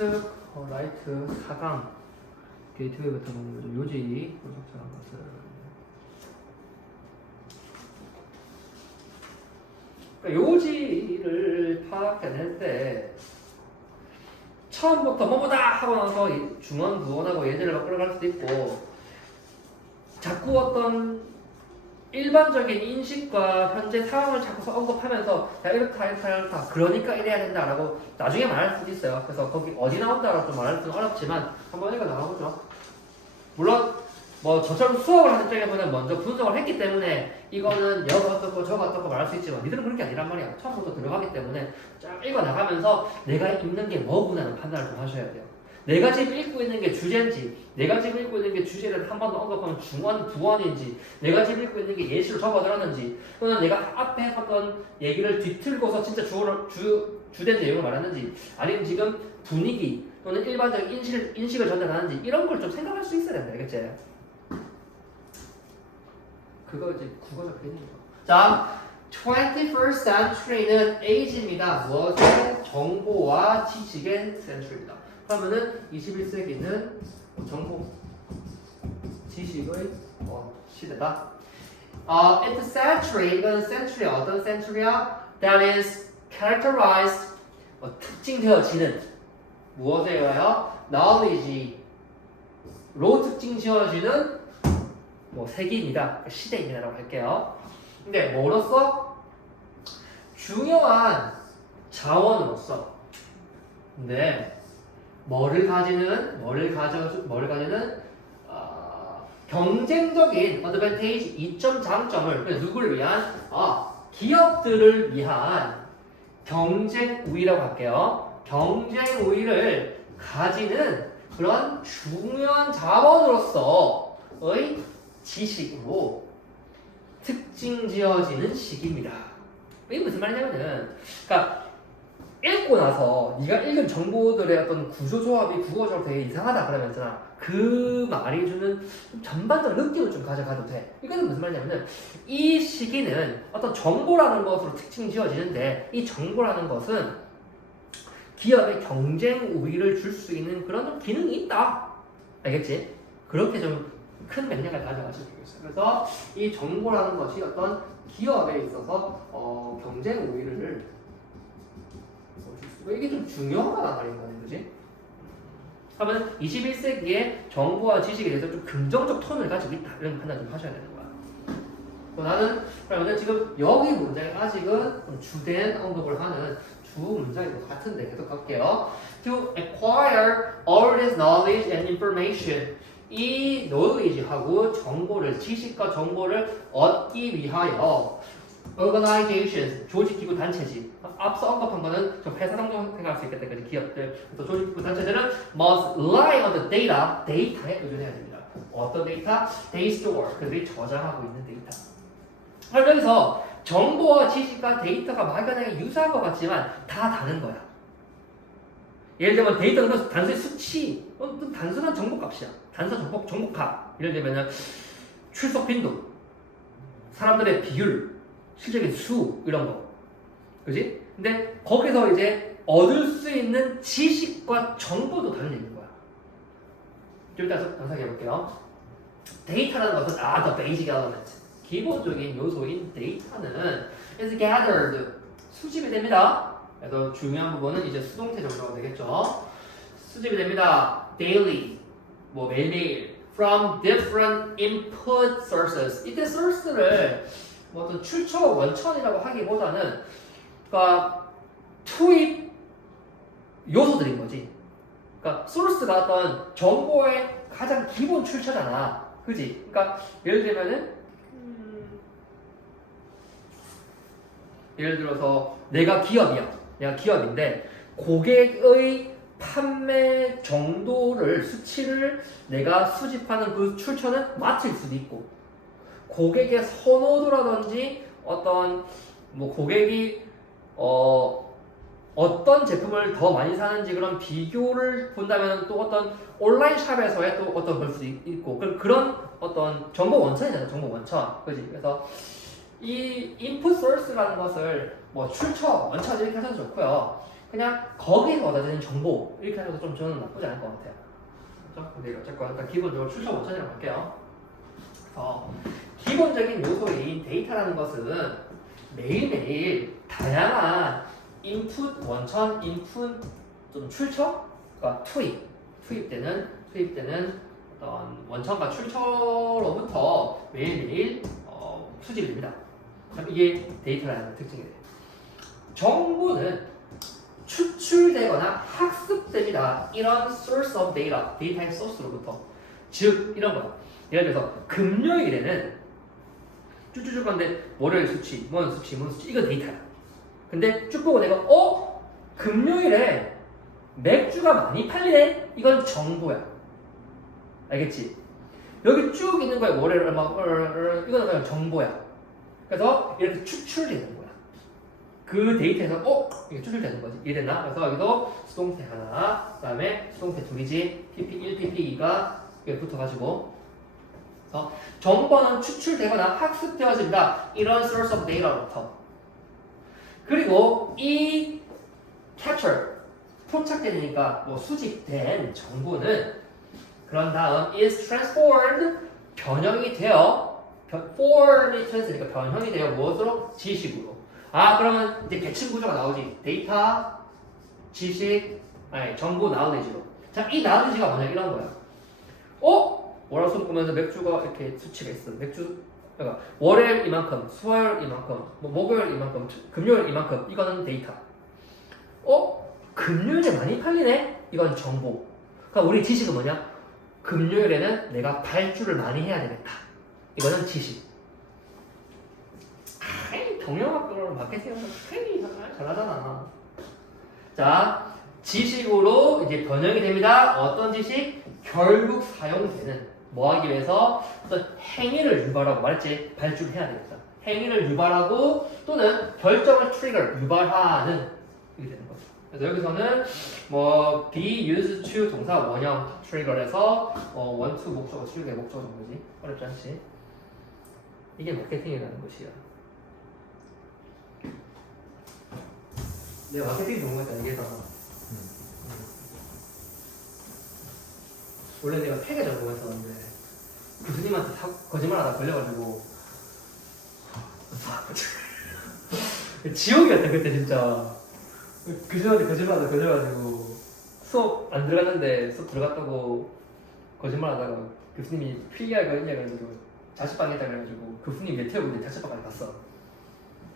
라이트 4강 게이트웨이 같은 경우는 요지 분석자라는 것은 그러니까 요지를 파악해낼 때 처음부터 뭐뭐다 하고 나서 중원, 부원하고 예제를 막 끌어갈 수도 있고 자꾸 어떤 일반적인 인식과 현재 상황을 자꾸 언급하면서 야 이렇다 그러니까 이래야 된다라고 나중에 말할 수도 있어요. 그래서 거기 어디 나온다라고 좀 말할 수는 어렵지만 한번 읽어 나가보죠. 물론 뭐 저처럼 수업을 하는 쪽에서는 먼저 분석을 했기 때문에 이거는 여가 어떻고 저가 어떻고 말할 수 있지만 니들은 그런 게 아니란 말이야. 처음부터 들어가기 때문에 쫙 읽어 나가면서 내가 읽는 게 뭐구나는 판단을 좀 하셔야 돼요. 내가 지금 읽고 있는 게 주제인지, 내가 지금 읽고 있는 게 주제를 한 번 더 언급하면 중원, 부원인지, 내가 지금 읽고 있는 게 예시로 접어들었는지, 또는 내가 앞에 했던 얘기를 뒤틀고서 진짜 주된 내용을 말하는지, 아니면 지금 분위기 또는 일반적인 인식을 전달하는지 이런 걸 좀 생각할 수 있어야 된다, 알겠지? 그거 이제 국어 적혀 있는 거. 자, 21st century는 age입니다. 무엇의? 정보와 지식의 century입니다. 그러면은 21세기는 정보, 지식의 시대다. It's a century. 이건 century 어떤 century야? That is characterized 특징되어지는 무엇이에요? knowledge로 특징지어지는 세기입니다. 시대입니다라고 할게요. 근데 뭐로써? 중요한 자원으로서. 근데 뭐를 가지는 경쟁적인 어드밴테이지 이점 장점을 누구를 위한 기업들을 위한 경쟁 우위라고 할게요. 경쟁 우위를 가지는 그런 중요한 자원으로서의 지식으로 특징 지어지는 시기입니다. 이게 무슨 말이냐면은, 그러니까 읽고 나서 네가 읽은 정보들의 어떤 구조조합이 국어적으로 되게 이상하다 그러면 있잖아. 그 말이 주는 전반적인 느낌을 좀 가져가도 돼. 이거는 무슨 말이냐면은 이 시기는 어떤 정보라는 것으로 특징 지어지는데 이 정보라는 것은 기업의 경쟁 우위를 줄 수 있는 그런 좀 기능이 있다. 알겠지? 그렇게 좀 큰 맥락을 가져가시면 되겠어요. 그래서 이 정보라는 것이 어떤 기업에 있어서 경쟁 우위를 이게 좀 중요하다는 말인 거네, 그지? 그러면 21세기에 정보와 지식에 대해서 좀 긍정적 톤을 가지고 있다 이런 판단 좀 하셔야 되는 거야. 나는 그러면 지금 여기 문장이 아직은 주된 언급을 하는 주 문장인 것 같은데 계속 갈게요. To acquire all this knowledge and information. 이 knowledge하고 정보를 지식과 정보를 얻기 위하여 organizations, 조직기구 단체지. 앞서 언급한 거는 좀 회사 정도 생각할 수 있겠다. 그래서 기업들, 또 조직기구 단체들은 must rely on the data, 데이터에 의존해야 됩니다. 어떤 데이터? They store, 그들이 저장하고 있는 데이터. 그럼 여기서 정보와 지식과 데이터가 막연하게 유사한 것 같지만 다 다른 거야. 예를 들면 데이터는 단순히 수치, 단순한 정보값이야. 단순한 정보값. 예를 들면 출석 빈도, 사람들의 비율, 실적인 수 이런 거, 그지? 근데 거기서 이제 얻을 수 있는 지식과 정보도 다른 얘기인 거야. 좀 이따 연상해 볼게요. 데이터라는 것은 the basic element, 기본적인 요소인 데이터는 is gathered, 수집이 됩니다. 그래서 중요한 부분은 이제 수동태 정도가 되겠죠. 수집이 됩니다. daily, 매일매일 from different input sources. 이때 source를 어떤 출처 원천이라고 하기보다는 그러니까 투입 요소들인 거지. 그러니까 소스가 어떤 정보의 가장 기본 출처잖아. 그지? 그러니까 예를 들면은 예를 들어서 내가 기업인데 고객의 판매 정도를 수치를 내가 수집하는 그 출처는 마트일 수도 있고 고객의 선호도라든지 어떤 고객이 어떤 제품을 더 많이 사는지 그런 비교를 본다면 또 어떤 온라인 샵에서의 또 어떤 걸 수도 있고 그런 어떤 정보 원천이잖아요. 정보 원천. 그지? 그래서 이 input source라는 것을 출처, 원천 이렇게 하셔도 좋고요. 그냥 거기서 얻어지는 정보 이렇게 하셔도 좀 저는 나쁘지 않을 것 같아요. 그렇죠? 근데 어쨌건 일단 기본적으로 출처 원천이라고 할게요. 기본적인 요소인 데이터라는 것은 매일매일 다양한 인풋 원천, 인풋 좀 출처가 투입되는 어떤 원천과 출처로부터 매일매일 수집이 됩니다. 이게 데이터라는 특징이 돼요. 정보는 추출되거나 학습됩니다. 이런 source of data, 데이터의 source로부터. 즉 이런 거. 예를 들어서 금요일에는 쭉쭉쭉 가는데 월요일 수치, 뭔 수치, 이거 데이터야. 근데 쭉 보고 내가 금요일에 맥주가 많이 팔리네? 이건 정보야. 알겠지? 여기 쭉 있는 거에 월요일 얼마, 이거는 그냥 정보야. 그래서 이렇게 추출되는 거야. 그 데이터에서 이게 추출되는 거지. 이해됐나? 그래서 여기도 수동태 하나, 그 다음에 수동태 둘이지. PP1, PP2가 여기 붙어가지고. 그래서 정보는 추출되거나 학습되어집니다. 이런 source of data로부터. 그리고 이 capture, 포착되니까 수집된 정보는 그런 다음 is transformed, 변형이 되어 form이 trans니까 변형이 되어 무엇으로? 지식으로. 그러면 이제 계층 구조가 나오지. 데이터, 지식, 정보, knowledge로. 자, 이 knowledge가 뭐냐 이런 거야. 월화수목 보면서 맥주가 이렇게 수치가 있어. 그러니까 월요일 이만큼, 수화요일 이만큼, 목요일 이만큼, 금요일 이만큼. 이거는 데이터. 금요일에 많이 팔리네? 이건 정보. 그러니까 우리 지식은 뭐냐? 금요일에는 내가 발주를 많이 해야 되겠다. 이거는 지식. 경영학과로 마케팅을 잘하잖아. 자, 지식으로 이제 변형이 됩니다. 어떤 지식? 결국 사용되는 뭐 하기 위해서 어떤 행위를 유발하고 말했지? 발주를 해야 되겠다. 행위를 유발하고 또는 결정을 트리거 유발하는 이게 되는 거죠. 그래서 여기서는 be used to 동사 원형 트리거에서 want to 목적어 수육의 목적어 정도지. 어렵지 않지? 이게 마케팅이라는 것이야. 내가 마케팅 전공했다 얘기했잖아. 원래 내가 회계 전공했었는데 교수님한테 거짓말하다 걸려가지고 지옥이었다 그때 진짜. 교수님한테 거짓말하다 걸려가지고 수업 안 들어갔는데 수업 들어갔다고 거짓말하다가 교수님이 필기할 거 있냐 그래가지고 자취방에 있다 그래가지고 교수님 내 태우고 자취방까지 갔어.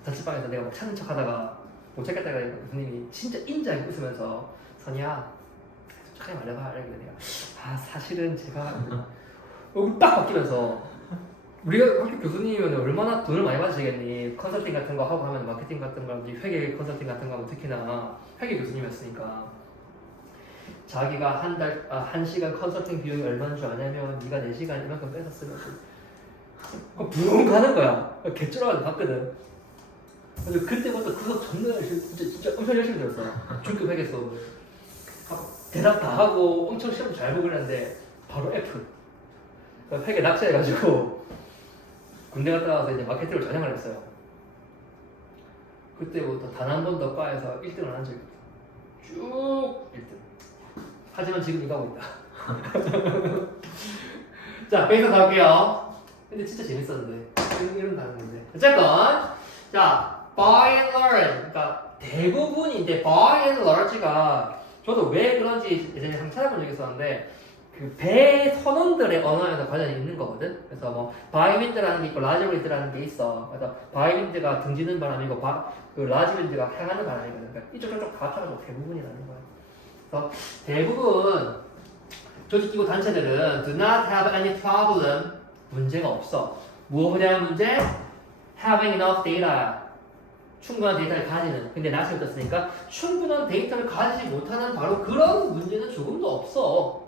자취방에서 내가 막 찾는 척하다가 못 찾겠다 그러니까 교수님이 진짜 인자하게 웃으면서 선이야 솔직하게 말해봐 이러길래 내가 사실은 제가 얼굴 딱 바뀌면서 우리가 학교 교수님이면 얼마나 돈을 많이 받으시겠니. 컨설팅 같은 거 하고 하면 마케팅 같은 거 회계 컨설팅 같은 거 하면 특히나 회계 교수님이었으니까 자기가 한 시간 컨설팅 비용이 얼마인 줄 아냐면 네가 4시간 이만큼 뺏었으면 붕 가는 거야. 개쩔어가지고 봤거든. 그래서 그때부터 그 수업 존나 진짜 엄청 열심히 들었어. 중급 회계 수업을. 대답 다 하고 엄청 시험 잘 보고 그랬는데 바로 F. 회계 낙찰해가지고 군대 갔다 와서 이제 마케팅을 전향을 했어요. 그때부터 단 한 번도 과에서 1등을 한 적이 없어. 쭉 1등. 하지만 지금 이거 하고 있다. 자, 여기서 갈게요. 근데 진짜 재밌었는데. 이런 다른 건데. 어쨌건, 자, by and large. 그러니까 대부분인데, by and large가 저도 왜 그런지 예전에 한번 찾아본 적이 있었는데, 그 배 선원들의 언어에서 관련이 있는 거거든. 그래서 뭐 바이윈드라는 게 있고 라지윈드라는 게 있어. 그래서 바이윈드가 등지는 바람이고 그 라지윈드가 향하는 바람이거든. 그러니까 이쪽 저쪽 다 합쳐가지고 대부분이라는 거야. 그래서 대부분 조직기구 단체들은 do not have any problem, 문제가 없어. 무엇에 대한 문제? having enough data, 충분한 데이터를 가지는. 근데 나중에 떴으니까 충분한 데이터를 가지지 못하는 바로 그런 문제는 조금도 없어.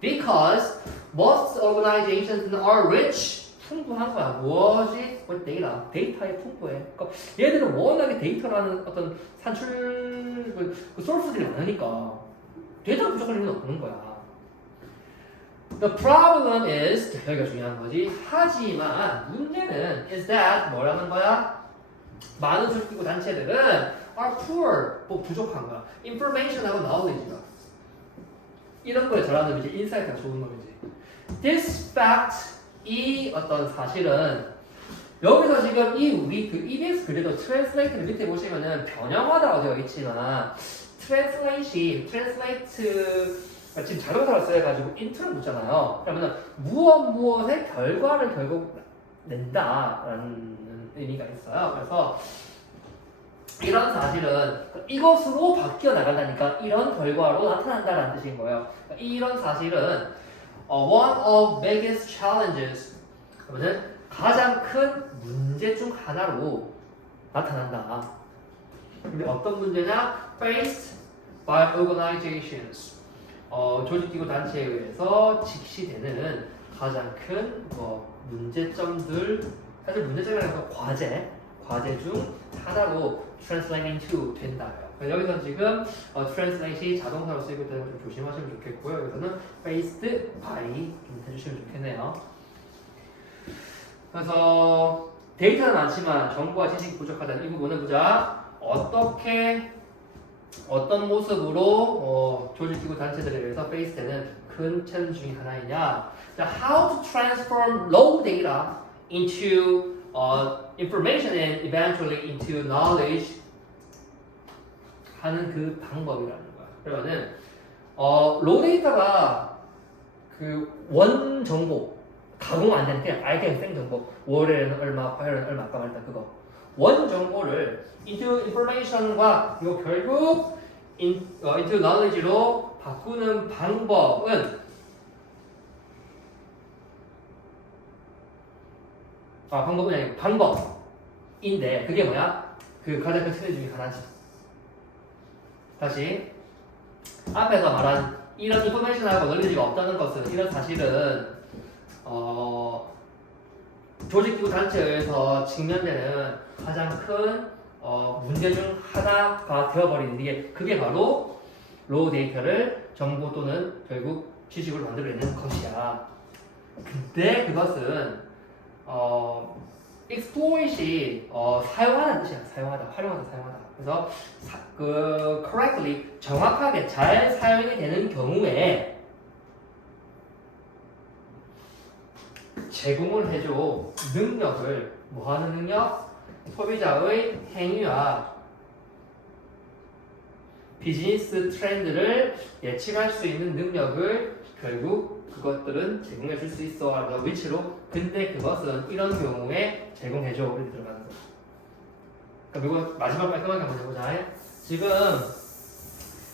Because most organizations are rich. 풍부한 거야. 무엇이? With data. 데이터에 풍부해. 그러니까 얘들은 워낙에 데이터라는 어떤 산출 그 소스들이 많으니까 데이터 부족할 일은 없는 거야. The problem is, 여기가 중요한 거지. 하지만 문제는 is that 뭐라는 거야? 많은 조직기구 단체들은 are poor. 뭐 부족한 거야. information하고 knowledge가 이런 거에 저라는 이제 인사이트가 좋은 놈이지. This fact 이 어떤 사실은 여기서 지금 이 우리 그 EBS 그래도 translate를 밑에 보시면은 변형하다고 되어 있지만 translate가 지금 자동사로 써가지고 into를 묻잖아요. 그러면은 무엇의 결과를 결국 낸다라는 의미가 있어요. 그래서 이런 사실은 이것으로 바뀌어 나간다니까 이런 결과로 나타난다라는 뜻인 거예요. 이런 사실은 one of biggest challenges 그러면 가장 큰 문제 중 하나로 나타난다. 근데 어떤 문제냐? Faced by organizations 조직기구 단체에 의해서 직시되는 가장 큰 문제점들 사실 문제점이 아니라 과제 중 하나로 translating to 된다요. 여기서 지금 translate이 자동사로 쓰이고 있다는 걸 좀 조심하시면 좋겠고요. 여기서는 faced by 좀 해주시면 좋겠네요. 그래서 데이터는 많지만 정보와 지식이 부족하다는 이 부분은 보자. 어떤 모습으로 조직기구 단체들에 의해서 페이스되는 큰 챌린지 중에 하나이냐. 자, how to transform raw data into information and eventually into knowledge 하는 그 방법이라는 거야. 그러면은 raw data가 그 원 정보 가공 안 된 그냥 알게 생 정보 월에는 얼마, 화요일은 얼마 아까 말했던 그거 원 정보를 into information과 이거 결국 into knowledge로 바꾸는 방법은 방법은 아니고 방법인데 그게 뭐야? 그 가장 큰 틀 중에 하나지. 다시 앞에서 말한 이런 인포메이션하고 널리지가 없다는 것은 이런 사실은 조직기구 단체에 의해서 직면되는 가장 큰 문제 중 하나가 되어버리는 게 그게 바로 로우 데이터를 정보 또는 결국 지식으로 만들어내는 것이야. 근데 그것은 exploit이 사용하는 뜻이야. 사용하다, 활용하다. 그래서 correctly 정확하게 잘 사용이 되는 경우에 제공을 해줘 능력을 뭐하는 능력? 소비자의 행위와 비즈니스 트렌드를 예측할 수 있는 능력을 결국 그것들은 제공해 줄 수 있어. 위치로 근데 그것은 이런 경우에 제공해줘. 이렇게 들어가는 거야. 그럼 이거 마지막 깔끔하게 한번 해보자. 지금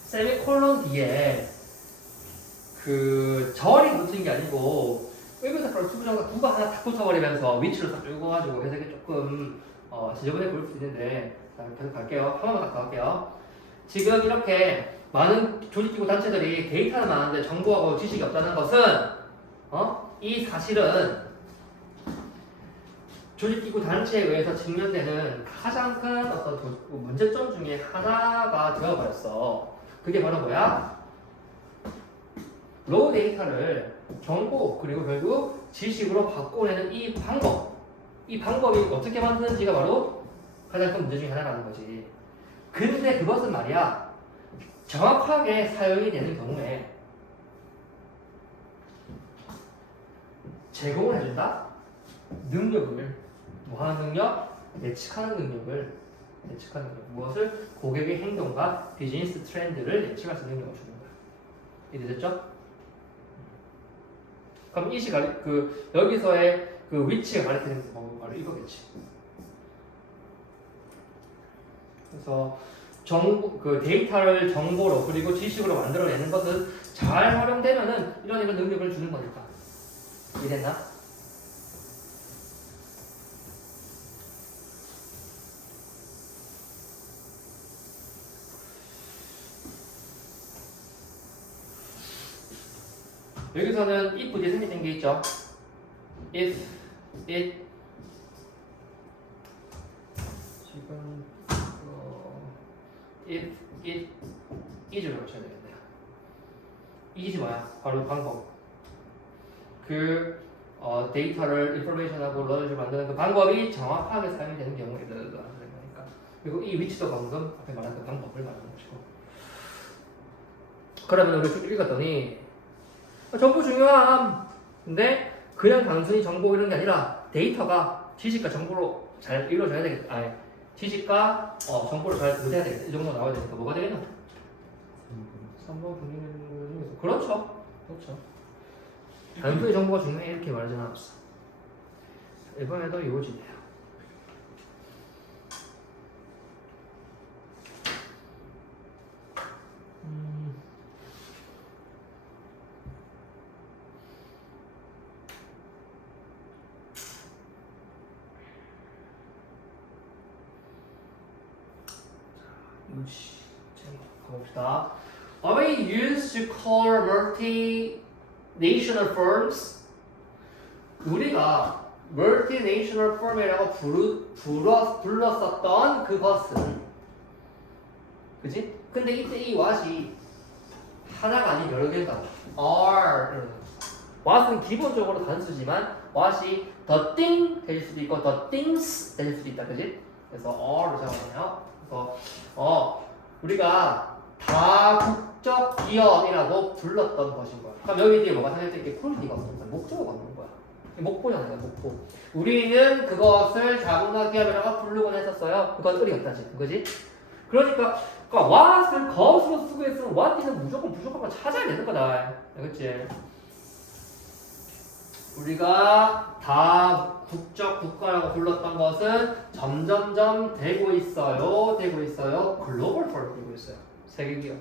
세미콜론 뒤에 그 절이 붙은 게 아니고 의문사표로 투부정사 구가 하나 탁 붙어버리면서 위치로 딱 읽어가지고 해석이 조금 지저분해 보일 수 있는데 자, 계속 갈게요. 하나만 딱 갈게요. 지금 이렇게 많은 조직기구 단체들이 데이터는 많은데 정보하고 지식이 없다는 것은 이 사실은 조직기구 단체에 의해서 직면되는 가장 큰 어떤 문제점 중에 하나가 되어버렸어. 그게 바로 뭐야? 로우 데이터를 정보 그리고 결국 지식으로 바꿔내는 이 방법이 어떻게 만드는지가 바로 가장 큰 문제 중에 하나라는 거지. 근데 그것은 말이야 정확하게 사용이 되는 경우에 제공을 해준다? 능력을 뭐하는 능력? 예측하는 능력을 무엇을? 고객의 행동과 비즈니스 트렌드를 예측할 수 있는 능력을 주는 거야. 이해됐죠? 그럼 이 시간 여기서의 그 위치가 가리키는 방법은 바로 이거겠지. 그래서 그 데이터를 정보로 그리고 지식으로 만들어내는 것은 잘 활용되면은 이런 능력을 주는 거니까. 이해됐나? 여기서는 if 뒤에 생긴 게 있죠. if it 지금 if it is라고 쳐야 되겠네요. 이게 뭐야? 바로 방법. 데이터를 인포메이션하고 러닝을 만드는 그 방법이 정확하게 사용되는 경우에 거니까 그리고 이 위치도 방금 앞에 말한 그 방법을 말하는 것이고. 그러면 우리 쭉 읽었더니 정보 중요함. 근데 그냥 단순히 정보 이런 게 아니라 데이터가 지식과 정보로 잘 이루어져야 되겠다. 아니, 지식과 정보를 잘 분해해야 되겠다. 이 정도 나와야 되니까 뭐가 되겠나? 3번 분리되는 거 그렇죠. 그렇죠. 단순히 정보가 중요해 이렇게 말하진 않았어. 이번에도 이루어지네요. 가봅시다. Are we used to call multinational firms? 우리가 multinational firm이라고 불렀었던 그것은, 그지? 근데 이때 이 what이 하나가 아닌 여러 개가 are. what은 기본적으로 단수지만 what이 the thing 될 수도 있고 the things 될 수도 있다, 그지? 그래서 are로 잡아보네요. 그래서 우리가 다국적 기업이라고 불렀던 것인 거야. 그럼 여기 뒤에 뭐가 생길 때 이렇게 폴리티가 없는 거야. 목적어가 없는 거야. 목보잖아요, 목보. 우리는 그것을 자본가 기업이라고 부르곤 했었어요. 그건 의리 없다지, 그거지? 그러니까 what을 거스로 쓰고 있으면 what는 무조건 부족한 걸 찾아야 되는 거다. 그렇지? 우리가 다국적 국가라고 불렀던 것은 점점점 되고 있어요. 글로벌 firm 되고 있어요. 세계 기업.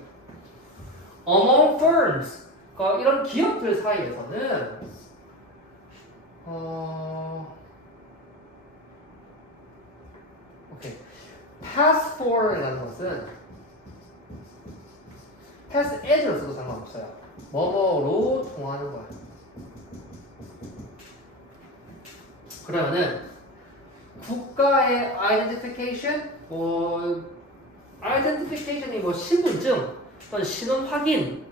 Among firms. 그러니까 이런 기업들 사이에서는 오케이. pass for라는 것은 pass as로 써도 상관없어요. 뭐뭐로 통하는 거야. 그러면은 국가의 identification, identification이 뭐 신분증 또는 신원 확인,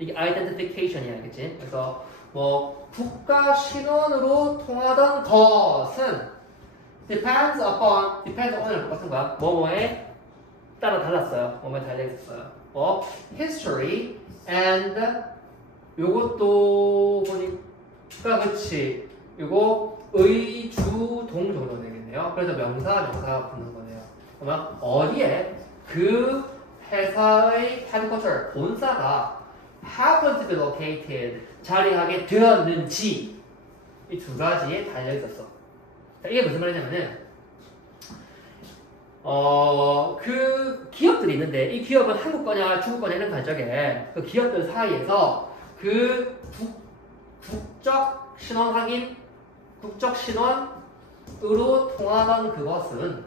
이게 identification이야, 알겠지? 그래서 뭐 국가 신원으로 통하던 것은 depends on을 똑같은 거야. 뭐뭐에 따라 달랐어요. 뭐뭐에 달려 있었어요. history and 요것도 보니까 그치. 요거 의주 동정으로 되겠네요. 그래서 명사가 붙는 거네요. 그러면 어디에 그 회사의 headquarter, 본사가 happen to be located, 자리하게 되었는지 이 두 가지에 달려 있었어. 이게 무슨 말이냐면은 그 기업들이 있는데 이 기업은 한국 거냐 중국 거냐 이런 관점에 그 기업들 사이에서 그 국적 신원 확인, 국적 신원으로 통하던 그것은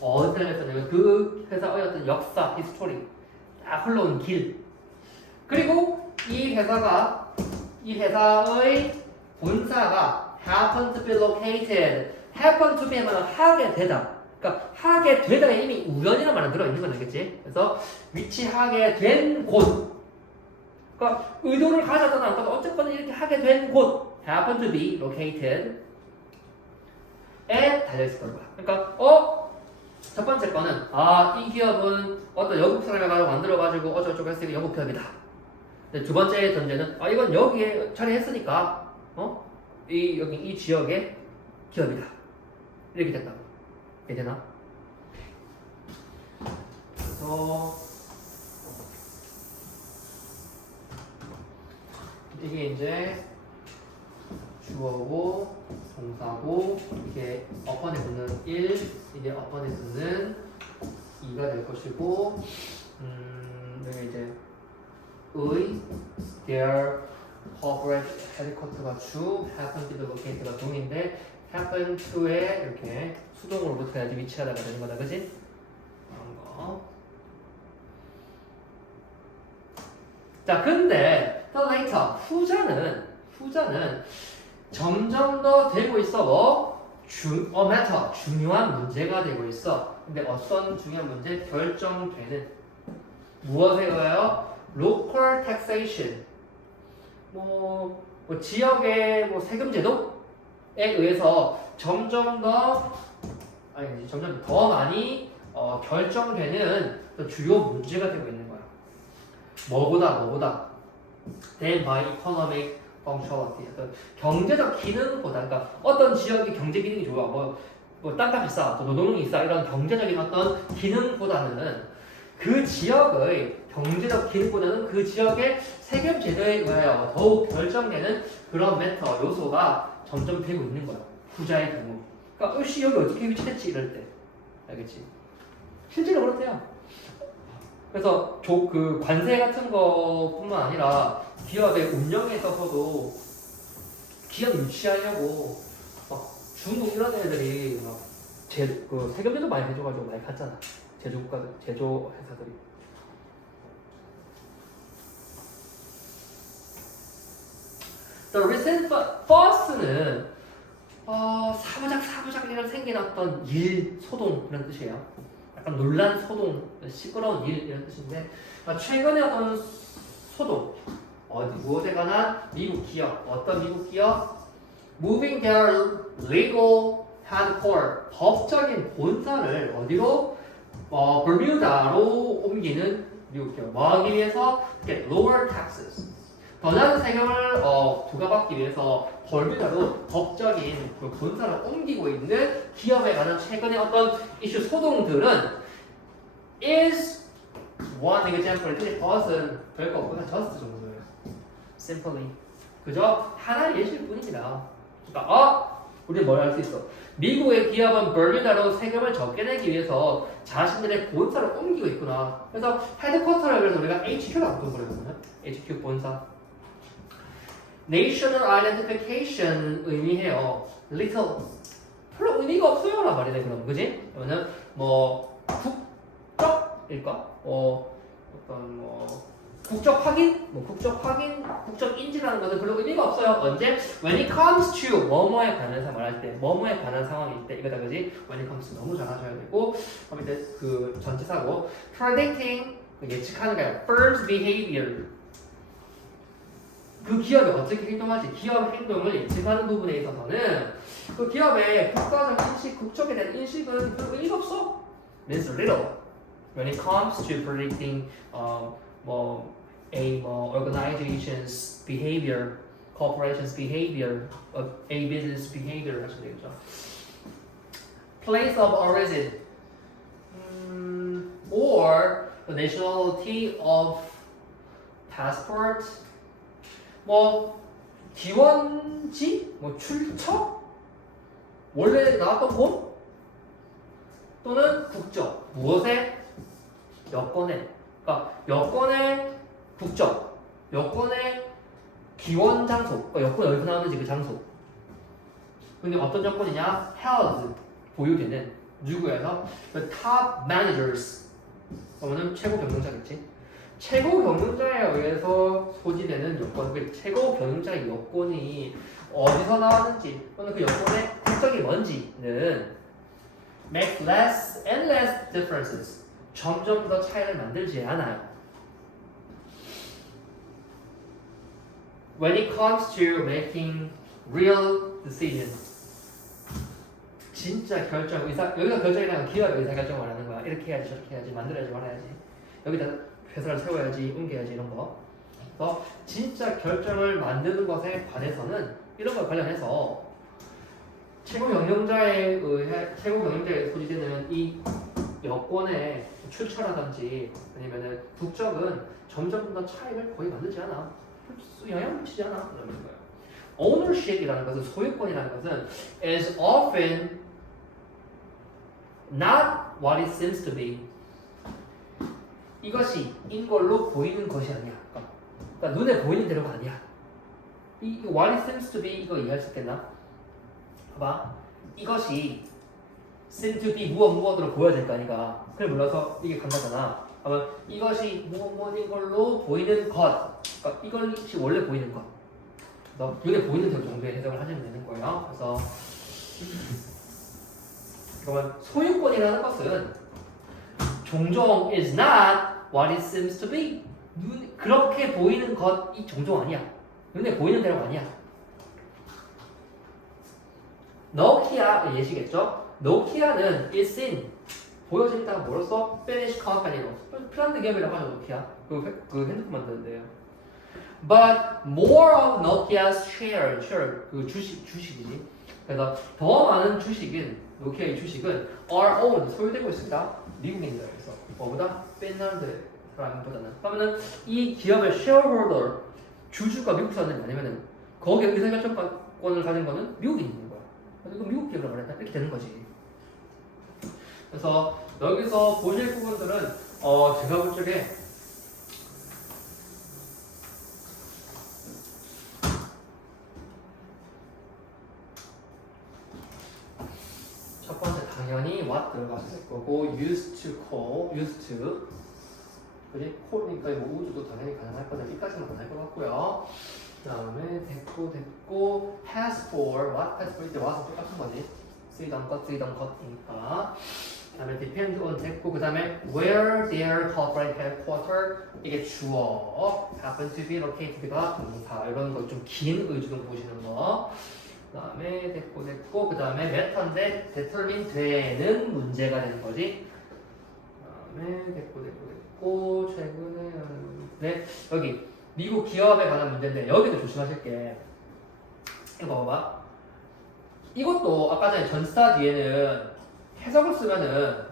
어디서 했었냐면 그 회사의 어떤 역사, 히스토리 딱 흘러온 길. 그리고 이 회사의 본사가 happen to be located. happen to be면 하게 되다. 그러니까 하게 되다에 이미 우연이라는 말은 들어있는 건 알겠지? 그래서 위치하게 된 곳. 그러니까 의도를 가졌던 않고도 어쨌거나 이렇게 하게 된 곳. happen to be located. 에 달려있을 거야. 그러니까 첫 번째 거는 이 기업은 어떤 영국 사람이 가지고 만들어가지고 어쩌고저쩌고 했으니까 영국 기업이다. 두 번째 전제는 이건 여기에 자리했으니까 여기 이 지역의 기업이다. 이렇게 됐다. 이게 되나? 그래서 이게 이제 주어고 동사고 이게 upon에 붙는 1, 이게 upon에 붙는 2가 될 것이고 여기 이제 their corporate headquarter가 주, happen to be located가 동인데 happen to에 이렇게 수동으로 붙어야지 위치하다가 되는 거다, 그지? 그런 거. 자, 근데 the later 후자는 점점 더 되고 있어. matter 중요한 문제가 되고 있어. 근데 어떤 중요한 문제? 결정되는 무엇에 의하여? local taxation 뭐 지역의 세금 제도에 의해서 점점 더 많이 결정되는 주요 문제가 되고 있는 거야. 뭐보다 than by economic functionality. 경제적 기능보다, 그러니까 어떤 지역이 경제 기능이 좋아, 뭐 땅값이 싸, 또 노동력이 싸, 이런 경제적인 어떤 기능보다는 그 지역의 경제적 기능보다는 그 지역의 세금 제도에 의하여 더욱 결정되는 그런 매터 요소가 점점 되고 있는 거야. 후자의 경우. 그러니까 여기 어떻게 위치했지 이럴 때, 알겠지? 실제로 그렇대요. 그래서 그 관세 같은 거뿐만 아니라 기업의 운영에 있어서도 기업 유치하려고 막 중국 이런 애들이 막 그 세금제도 많이 해줘가지고 많이 갔잖아. 제조 회사들이. The recent fuss는 사부작이랑 생긴 어떤 일, 소동 이런 뜻이에요. 약간 논란, 소동, 시끄러운 일 이런 뜻인데 최근에 어떤 소동 무엇에 관한 미국 기업, 어떤 미국 기업? Moving their legal headquarters, 법적인 본사를 어디로? 버뮤다로 옮기는 미국 기업. 뭐 하기 위해서? Get lower taxes. 더 낮은 세금을 부과받기 위해서 버뮤다로 법적인 그 본사를 옮기고 있는 기업에 관한 최근의 어떤 이슈 소동들은 is one example. 근데 벗은 별거 없고 다 just 정도예요. Simply. 그저 하나의 예시일 뿐입니다. 그러니까 우리는 뭘 할 수 있어? 미국의 기업은 버뮤다로 세금을 적게 내기 위해서 자신들의 본사를 옮기고 있구나. 그래서 헤드쿼터를 그래서 우리가 HQ라고 부르거든요. HQ 본사. National Identification 의미해요. Little. 별로 의미가 없어요. 란 말이네, 그럼. 그지? 그러면은, 국적일까? 어떤, 국적 확인? 국적 인지라는 것은 별로 의미가 없어요. 언제? When it comes to 뭐뭐에 관해서 말할 때, 뭐뭐에 관한 상황일 때, 이거다, 그지? When it comes to 너무 잘 하셔야 되고, 그럼 이제 그 전체사고, predicting, 예측하는 거야. Firm's behavior. 그 기업이 어떻게 행동할지, 기업 행동을 예측하는 부분에 있어서는 그 기업의 국가적 인식, 국적에 대한 인식은 별 의미가 없어. Means little. When it comes to predicting organization's behavior, corporation's behavior, a business behavior 하시면 되겠죠. Place of origin or the nationality of passport. 기원지? 출처? 원래 나왔던 곳? 또는 국적. 무엇의? 여권의. 그러니까 여권의 국적. 여권의 기원 장소. 그러니까 여권 어디서 나오는지 그 장소. 근데 어떤 여권이냐? held. 보유되는. 누구에서? The top managers. 그러면 최고 경영자겠지. 최고 경영자에 의해서 소지되는 여권, 그 최고 경영자의 여권이 어디서 나왔는지 또는 그 여권의 국적이 뭔지는 make less and less differences. 점점 더 차이를 만들지 않아요. When it comes to making real decisions. 진짜 결정, 여기서 결정이라는 기업의 의사결정 말하는 거야. 이렇게 해야지, 저렇게 해야지, 만들어야지, 말아야지. 여기다 회사를 세워야지, 옮겨야지 이런 거. 그래서 진짜 결정을 만드는 것에 관해서는 이런 걸 관련해서 최고 경영자에 소지되는 이 여권의 출처라든지 아니면은 국적은 점점 더 차이를 거의 만들지 않아. 영향을 미치지 않아. 그러는 거예요. Ownership이라는 것은 소유권이라는 것은 is often not what it seems to be. 이것이 인 걸로 보이는 것이 아니야. 그러니까 눈에 보이는 대로가 아니야. 이 what it seems to be 이거 이해할 수 있겠나? 봐봐. 이것이 seem to be 무엇으로 보여야 될 거 아니까. 그래 몰라서 이게 간다잖아. 그러면 이것이 무엇인 걸로 보이는 것. 그러니까 이것이 원래 보이는 것. 그래서 눈에 보이는 대로 정도의 해석을 하시면 되는 거예요. 그래서 그러면 소유권이라는 것은 종종 is not what it seems to be. 그렇게 보이는 것이 종종 아니야. 눈에 보이는 대로가 아니야. 노키아 예시겠죠? 노키아는 is in 보여진다가 뭐로써? Finnish company로. 핀란드 기업이라고 하죠, 노키아. 그 핸드폰 만드는데요. But more of Nokia's share 그 주식이지. 그래서 더 많은 주식은 노키아의 주식은 are owned 소유되고 있습니다. 미국인들 그래서 뭐보다 핀란드 사람보다는. 그러면은 이 기업의 shareholder 주주가 미국 사람이 아니면은 거기에 의사결정권을 가진 거는 미국인이 있는 거야. 그래서 이거 미국 기업이라고 말했다 이렇게 되는 거지. 그래서 여기서 보실 부분들은 제가 볼 적에 첫 번째 당연히 what 들어갔을 거고 used to call, used to 그지? call이니까 뭐 우주도 당연히 가능할 거다. 여기까지는 가능할 것 같고요. 그 다음에 됐고 has for, what has for 이때 what은 똑같은 거지. 쓰이던 것이니까. 그 다음에 depend on 됐고 그 다음에 where their corporate headquarter 이게 주어 happen to be located가 동사 이런 거 좀 긴 의주동 보시는 거. 그 다음에 됐고 그 다음에 metter인데 determine 되는 문제가 되는 거지. 그 다음에 됐고 최근에 네 여기 미국 기업에 관한 문제인데 여기도 조심하실 게 이거 봐봐. 이것도 아까 전에 전스타 뒤에는 해석을 쓰면은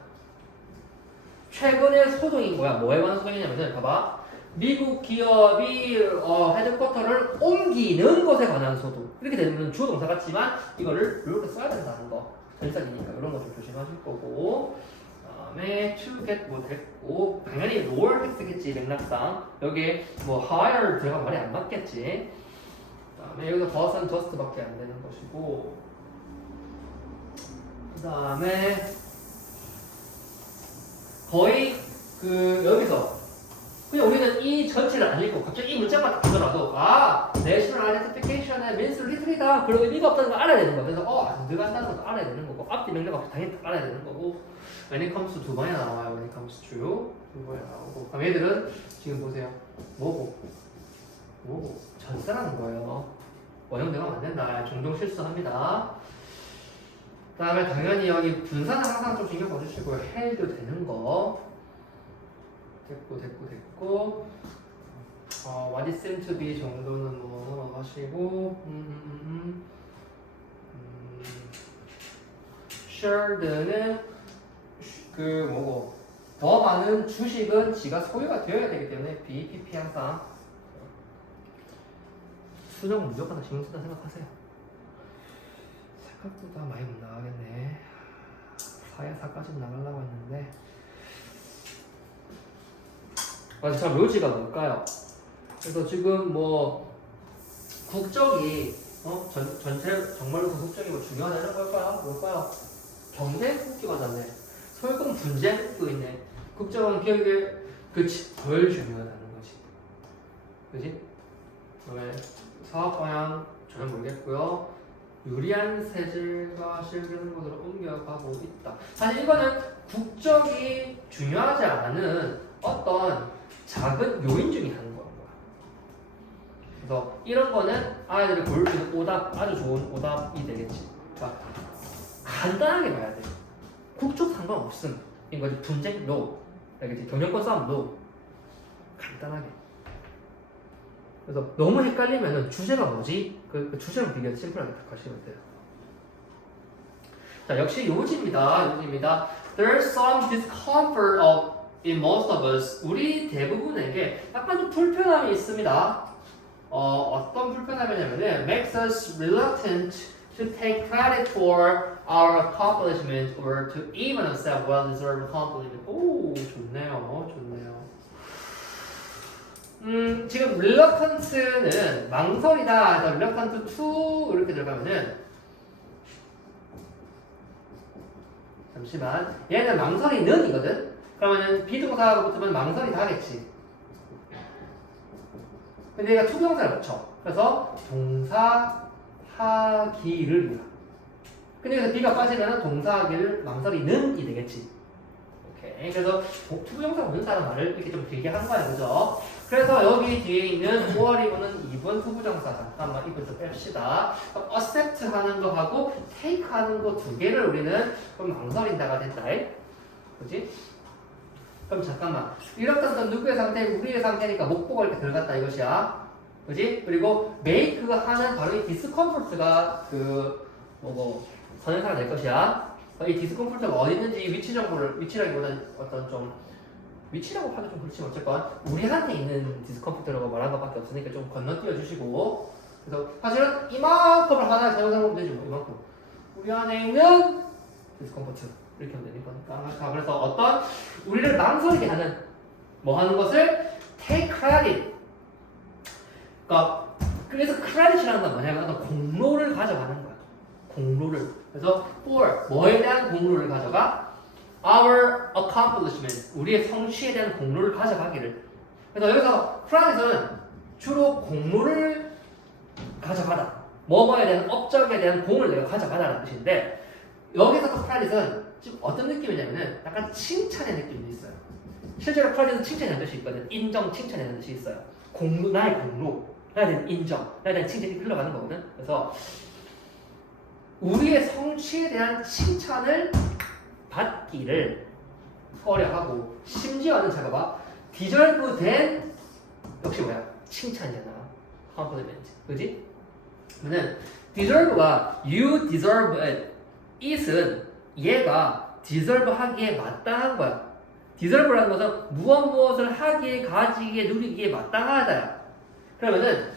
최근의 소송인 거야. 뭐에 관한 소송이냐면은 봐봐. 미국 기업이 헤드쿼터를 옮기는 것에 관한 소송. 이렇게 되면 주어 동사 같지만 이거를 이렇게 써야 된다는 거. 전사기니까 이런 거 좀 조심하실 거고. 그다음에 to get 뭐 됐고 당연히 lower 했겠지 맥락상. 여기에 뭐 higher 들어가 말이 안 맞겠지. 그다음에 여기서 doesn't just밖에 안 되는 것이고. 그 다음에 거의 여기서 그냥 우리는 이 전체를 안 읽고 갑자기 이 문장만 딱 보더라도 National Identification의 means little이다 그런 의미가 없다는 걸 알아야 되는 거야. 그래서 안 들어간다는 걸 알아야 되는 거고 앞뒤 명령 없이 당연히 알아야 되는 거고 when it comes to 두 번이나 나와요. when it comes to 두 번이나 나오고 그럼 얘들은 지금 보세요. 뭐고 전사라는 거예요. 원형 대강 안 된다. 종종 실수합니다. 그 다음에 당연히 여기 분사는 항상 좀 신경 써주시고요. 해도 되는 거 됐고 what it seems to be 정도는 뭐 넘어가시고 shared는 그 뭐고 더 많은 주식은 지가 소유가 되어야 되기 때문에 BPP 항상 수정 무조건 신경 쓴다 생각하세요. 생각보다 많이 못 나가겠네. 4에서까지 나가려고 했는데 참 묘지가 뭘까요? 그래서 지금 뭐 국적이 전체 정말로 그 국적이 뭐 중요하다는 걸까요? 뭘까요? 경제 국기가 닿네. 소유권 분쟁 국기가 있네. 국적은 기업에 그치 덜 중요하다는 거지. 그지? 그다음에 사업 방향 전혀 모르겠고요. 유리한 세질과 실기는 곳으로 옮겨가고 있다. 사실 이거는 국적이 중요하지 않은 어떤 작은 요인 중에 하는 거야. 그래서 이런 거는 아이들이 고를 수 있는 오답, 아주 좋은 오답이 되겠지. 그러니까 간단하게 봐야 돼. 국적 상관없음. 이거지 분쟁 no. 알겠지? 경영권 싸움 no. 간단하게. 그래서 너무 헷갈리면은 주제가 뭐지? 그 주제랑 비교 심플하게 딱 하시면 돼요. 자, 역시 요지입니다. There's some discomfort in most of us. 우리 대부분에게 약간 좀 불편함이 있습니다. 어떤 불편함이냐면은 makes us reluctant to take credit for our accomplishment or to even accept well-deserved compliment. 오, 좋네요. 지금 reluctant는 망설이다, reluctant to 이렇게 들어가면은 잠시만 얘는 망설이는이거든. 그러면은 비동사가 붙으면 망설이다 하겠지. 근데 얘가 투부정사를 붙여. 그래서 동사 하기를. 근데 여기서 비가 빠지면 동사 하기를 망설이는이 되겠지. 오케이. 그래서 투부정사가 붙는다는 말을 이렇게 좀 길게 한 거야, 그죠? 그래서 여기 뒤에 있는 5월이 오는 2번 투부정사 잠깐만 이거부터 뺍시다. accept 하는 거 하고 take 하는 거 두 개를 우리는 좀 망설인다가 된다. 그지? 그럼 잠깐만. 이렇게 어떤 누구의 상태, 우리의 상태니까 목보가 이렇게 들어갔다 이것이야. 그지? 그리고 make가 하는 바로 이 디스컴포트가 선행사가 될 것이야. 이 디스컴포트가 어디 있는지 위치 정보를, 위치라기보다는 어떤 좀, 위치라고 하기 좀 그렇지만 어쨌건 우리한테 있는 디스컴포트라고 말한 것밖에 없으니까 좀 건너뛰어 주시고. 그래서 사실은 이만큼을 하나 사용하면 되죠. 이만큼. 우리 안에 있는 디스컴포트. 이렇게 하면 되는 거니까. 자, 그래서 어떤 우리를 망설이게 하는 뭐 하는 것을 take credit. 그러니까 그래서 credit이라는 건 뭐냐면 어떤 공로를 가져가는 거야. 공로를. 그래서 for 뭐에 대한 공로를 가져가? Our accomplishment. 우리의 성취에 대한 공로를 가져가기를. 그래서 여기서 credit은 주로 공로를 가져가다. 뭐뭐에 대한 업적에 대한 공을 내가 가져가다라는 뜻인데 여기서 또 credit은 지금 어떤 느낌이냐면은 약간 칭찬의 느낌이 있어요. 실제로 credit은 칭찬이라는 뜻이 있거든. 인정, 칭찬이라는 뜻이 있어요. 공로, 나의 공로, 나에 대한 인정, 나에 대한 칭찬이 흘러가는 거거든. 그래서 우리의 성취에 대한 칭찬을 받기를 어려하고 심지어는 잠깐봐 deserve 된 역시 뭐야? 칭찬이잖아. compliment. 그지? 그러면 deserve가 you deserve it it은 얘가 deserve 하기에 마땅한 거야. deserve라는 것은 무엇을 하기에, 가지기에, 누리기에 마땅하다야. 그러면은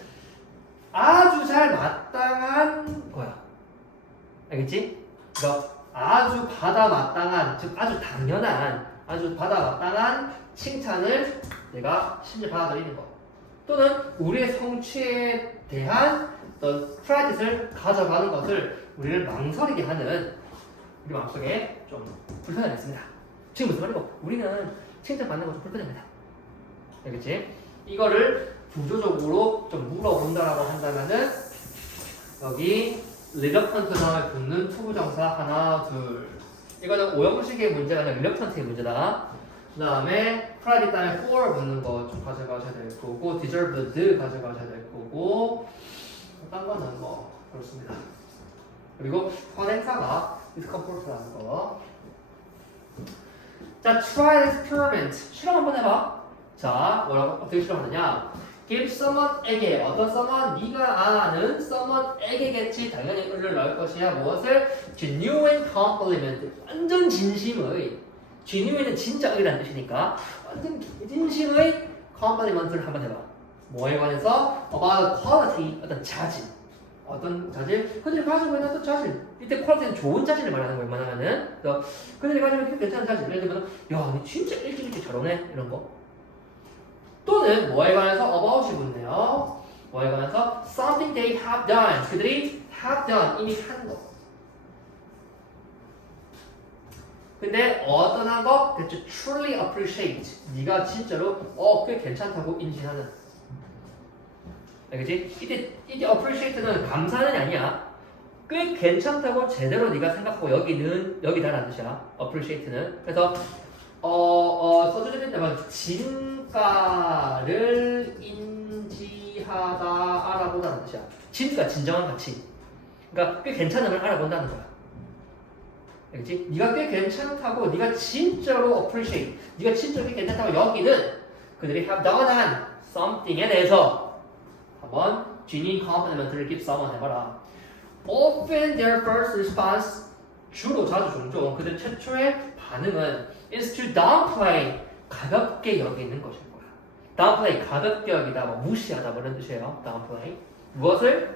아주 잘 마땅한 거야. 알겠지? 그러니까 아주 받아 마땅한, 즉 아주 당연한, 아주 받아 마땅한 칭찬을 내가 심지어 받아들이는 거. 또는 우리의 성취에 대한 어떤 크레딧을 가져가는 것을 우리를 망설이게 하는 우리 마음속에 좀 불편함이 있습니다. 지금 무슨 말이고? 우리는 칭찬받는 거 좀 불편합니다. 알겠지? 이거를 구조적으로 좀 물어본다라고 한다면은 여기 reluctant 다음에 붙는 투부정사 하나, 둘. 이거는 오형식의 문제가 아니라 reluctant의 문제다. 그 다음에 credit 다음에 for 붙는 거 좀 가져가셔야 될 거고, deserved 가져가셔야 될 거고, 딴 거는 뭐 그렇습니다. 그리고 선행사가 discomfort라는 거. 자, try and experiment. 실험 한번 해봐. 자, 뭐라고 어떻게 실험하느냐? give someone에게 어떤 someone 네가 아는 someone에게겠지. 당연히 을을 넣을 것이야. 무엇을? genuine compliment. 완전 진심의. genuine은 진짜 의라는 뜻이니까 완전 진심의 compliment를 한번 해봐. 뭐에 관해서? about quality. 어떤 자질. 어떤 자질? 그들이 가지고 있는 어떤 자질. 이때 퀄리티는 좋은 자질을 말하는 거예요. 웬만하면은. 그래서 그들이 가지고 있는 괜찮은 자질. 예를 들면, 야, 니 진짜 일찍 잘하네. 이런 거. 또는 뭐에 관해서 about이 붙네요. 뭐에 관해서 something they have done. 그들이 have done. 이미 한 거. 근데 어떤 한 거? 그렇죠. truly appreciate. 네가 진짜로 꽤 괜찮다고 인지하는. 알겠지? 이때 appreciate는 감사는 아니야. 꽤 괜찮다고 제대로 네가 생각하고 여기다라는 뜻이야. appreciate는. 그래서 써주는데 진가를 인지하다, 알아보다는 뜻이야. 진가 진정한 가치. 그러니까 꽤 괜찮은 걸 알아본다는 거야. 알겠지? 네가 꽤 괜찮다고, 네가 진짜로 appreciate, 네가 진짜로 꽤 괜찮다고 여기는 그들이 have done something에 대해서 한번 genuine compliment를 give someone 해봐라. Often their first response, 주로 자주 종종 그들 최초의 반응은 is to downplay, 가볍게 여기는 것일 거야. downplay, 가볍게 여기다, 뭐 무시하다 뭐 이런 뜻이에요. downplay. 무엇을?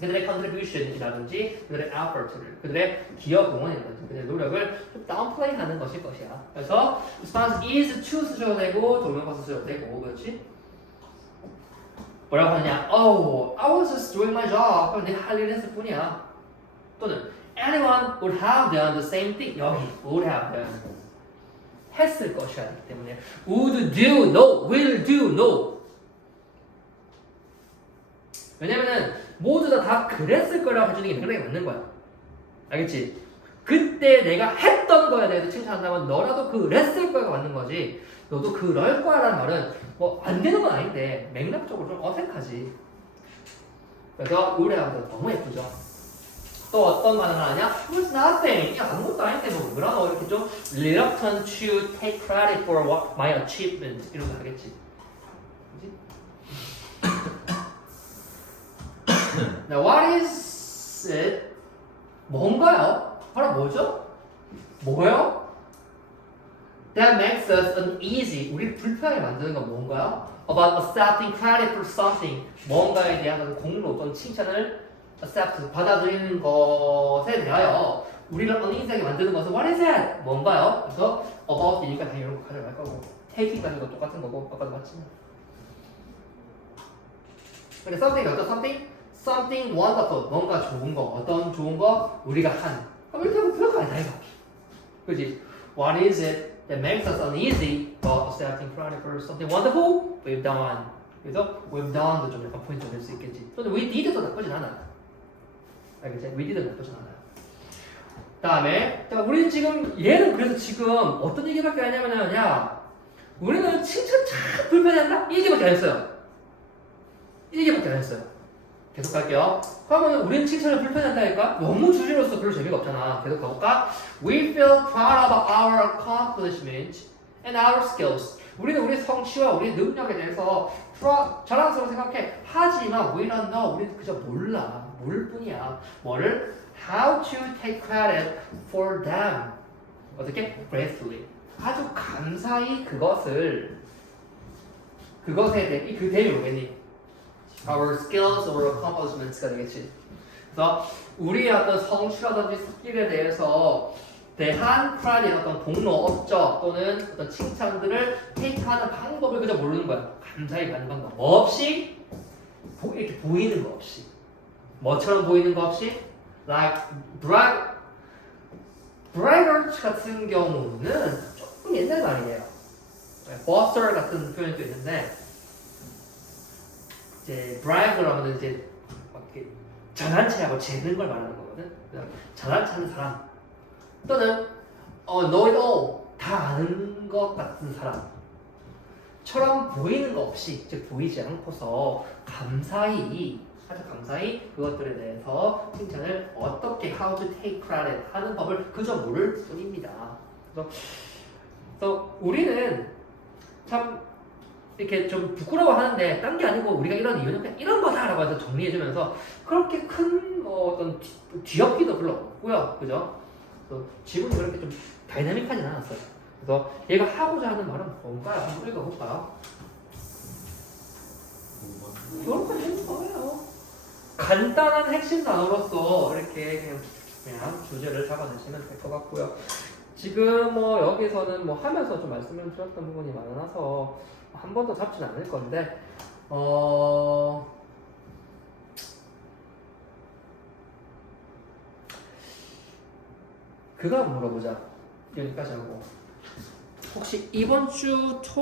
그들의 contribution이라든지 그들의 effort를, 그들의 기여 공헌이라든지 그들의 노력을 좀 downplay하는 것일 것이야. 그래서 response is to 쓰셔도 되고 동명사 쓰셔도 되고, 그렇지? 뭐라고 하느냐? Oh, I was just doing my job. 그럼 내가 할 일을 했을 뿐이야. 또는 anyone would have done the same thing. 여기 would have done. 했을 것이야 하기 때문에 would do, no, will do, no. 왜냐면은 모두 다 그랬을 거라고 해주는 게 굉장히 맞는 거야. 알겠지? 그때 내가 했던 거에 대해서 칭찬한다면 너라도 그랬을 거가 맞는 거지. 너도 그럴 거라는 말은 뭐 안 되는 건 아닌데 맥락적으로 좀 어색하지. 그래서 의뢰하고 너무 예쁘죠. 또 어떤 반응을 하냐? It was nothing. 이게 아무것도 아닌데 뭐 뭐라고 이렇게 좀 reluctant to take credit for what my achievement 이런 거 하겠지. 그지? Now what is it? 뭔가요? 바로 뭐죠? 뭐예요? That makes us uneasy. 우리를 불편하게 만드는 건 뭔가요? About accepting credit for something. 뭔가에 대한 공로 또는 칭찬을 accept, 받아들이는 것에 대하여 우리를 uneasy하게 만드는 것은 what is it? 뭔가요? 그래서 about이니까 당연히 이런 거 가져갈 거고 take까지도 똑같은 거고 아까도 봤지만 근데 something이 어떤 something? Something wonderful. 뭔가 좋은 거. 어떤 좋은 거? 우리가 한. 그럼 이렇게 하면 별거 아니다 이거. 그지? What is it that makes us uneasy about accepting credit for something wonderful we've done? 그래서 we've done도 좀 약간 포인트가 될 수 있겠지. 근데 we did도 나쁘진 않아요. 알겠지? we did도 나쁘진 않아요. 다음에 우리는 지금 얘는 그래서 지금 어떤 얘기밖에 안 하냐면은 야 우리는 칭찬 참 불편해한다? 이 얘기밖에 안 했어요. 이 얘기밖에 안 했어요. 계속 갈게요. 그러면 우리는 칭찬을 불편해한다니까? 너무 주제로서 별로 재미가 없잖아. 계속 가볼까? We feel proud of our accomplishment and our skills. 우리는 우리 성취와 우리 능력에 대해서 자랑스러워 생각해. 하지만 we don't know. 우리는 그저 몰라. 모를 뿐이야. 뭐를? How to take credit for them. 어떻게? gracefully. 아주 감사히 그것에 대해 그 대이 뭐겠니? Our skills or accomplishments가 되겠지. 그래서 우리의 어떤 성취라든지 스킬에 대해서 대한 크레딧 어떤 공로, 업적 또는 어떤 칭찬들을 테이크하는 방법을 그저 모르는 거야. 감사히 받는 방법 없이 이렇게 보이는 거 없이 뭐처럼 보이는 거 없이 like braggart 같은 경우는 조금 옛날 말이에요. boaster 같은 표현도 있는데 이제 bragg을 하면 이제 이렇게 잘난 체하고 재는 걸 말하는 거거든. 잘난 체하는 사람 또는 know it all 다 아는 것 같은 사람처럼 보이는 거 없이 즉 보이지 않고서 감사히 아주 감사히 그것들에 대해서 칭찬을 어떻게 how to take credit 하는 법을 그저 모를 뿐입니다. 그래서 우리는 참 이렇게 좀 부끄러워하는데 딴 게 아니고 우리가 이런 이유는 그냥 이런 거다라고 해서 정리해주면서 그렇게 큰 어떤 뒤엎기도 별로 없고요, 그죠? 지금은 그렇게 좀 다이나믹하진 않았어요. 그래서 얘가 하고자 하는 말은 뭔가요? 한번 읽어볼까요? 이렇게 되는 거예요. 간단한 핵심 단어로서 이렇게 그냥 주제를 잡아내시면 될 것 같고요. 지금 뭐 여기서는 뭐 하면서 좀 말씀을 드렸던 부분이 많아서 한 번도 잡진 않을 건데 그거 한번 물어보자. 여기까지 하고 혹시 이번 주